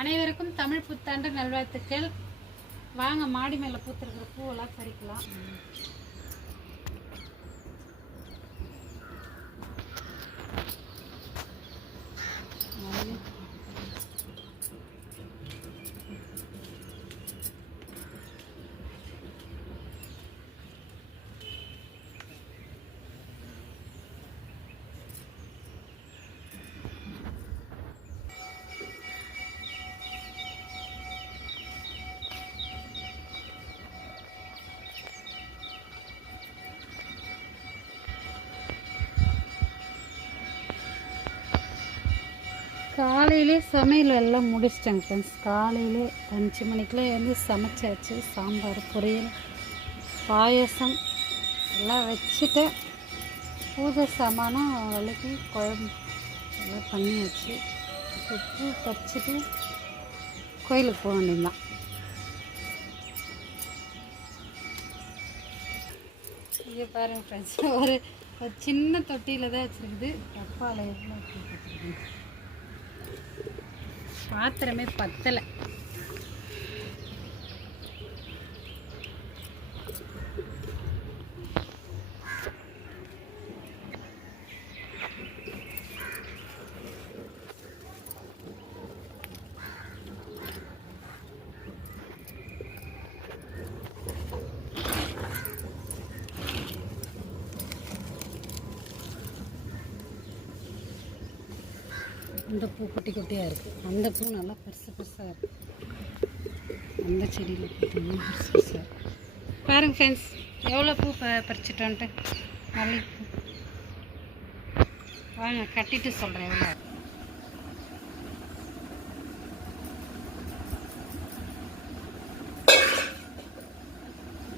அனைவருக்கும் தமிழ் புத்தாண்டு நல்வாழ்த்துக்கள். வாங்க மாடி மேலே பூத்திருக்கிற பூவெல்லாம் பறிக்கலாம். காலையிலே சமையல் எல்லாம் முடிச்சிட்டேங்க ஃப்ரெண்ட்ஸ். காலையிலே 5 மணிக்கெலாம் வந்து சமைச்சாச்சு. சாம்பார், பொரியல், பாயசம் எல்லாம் வச்சுட்டு பூஜை சாமானும் விளக்கி குழம்பு எல்லாம் பண்ணியாச்சு. பூ பறிச்சுட்டு கோயிலுக்கு போக வேண்டியதுதான். இங்கே பாருங்கள் ஃப்ரெண்ட்ஸ், ஒரு சின்ன தொட்டியில் தான் வச்சுருக்குது. டப்பாவில் எவ்வளோ பூ போட்டுருக்குது. பாத்திரமே பத்தலை. இந்த பூ குட்டி குட்டியாக இருக்குது. அந்த பூ நல்லா பெருசு பெருசாக இருக்குது. அந்த செடியில் பார்த்தீங்கன்னா பெருசு பெருசாக இருக்குது. பாருங்கள் ஃப்ரெண்ட்ஸ், எவ்வளோ பூ பறிச்சிட்டோன்ட்டு. மல்லிகைப்பூ வாங்க கட்டிட்டு சொல்கிறேன் எவ்வளோ.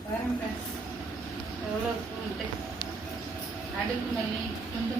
பாருங்கள் ஃப்ரெண்ட்ஸ், எவ்வளோ பூன்ட்டு. அடுக்கு மல்லி, குண்டு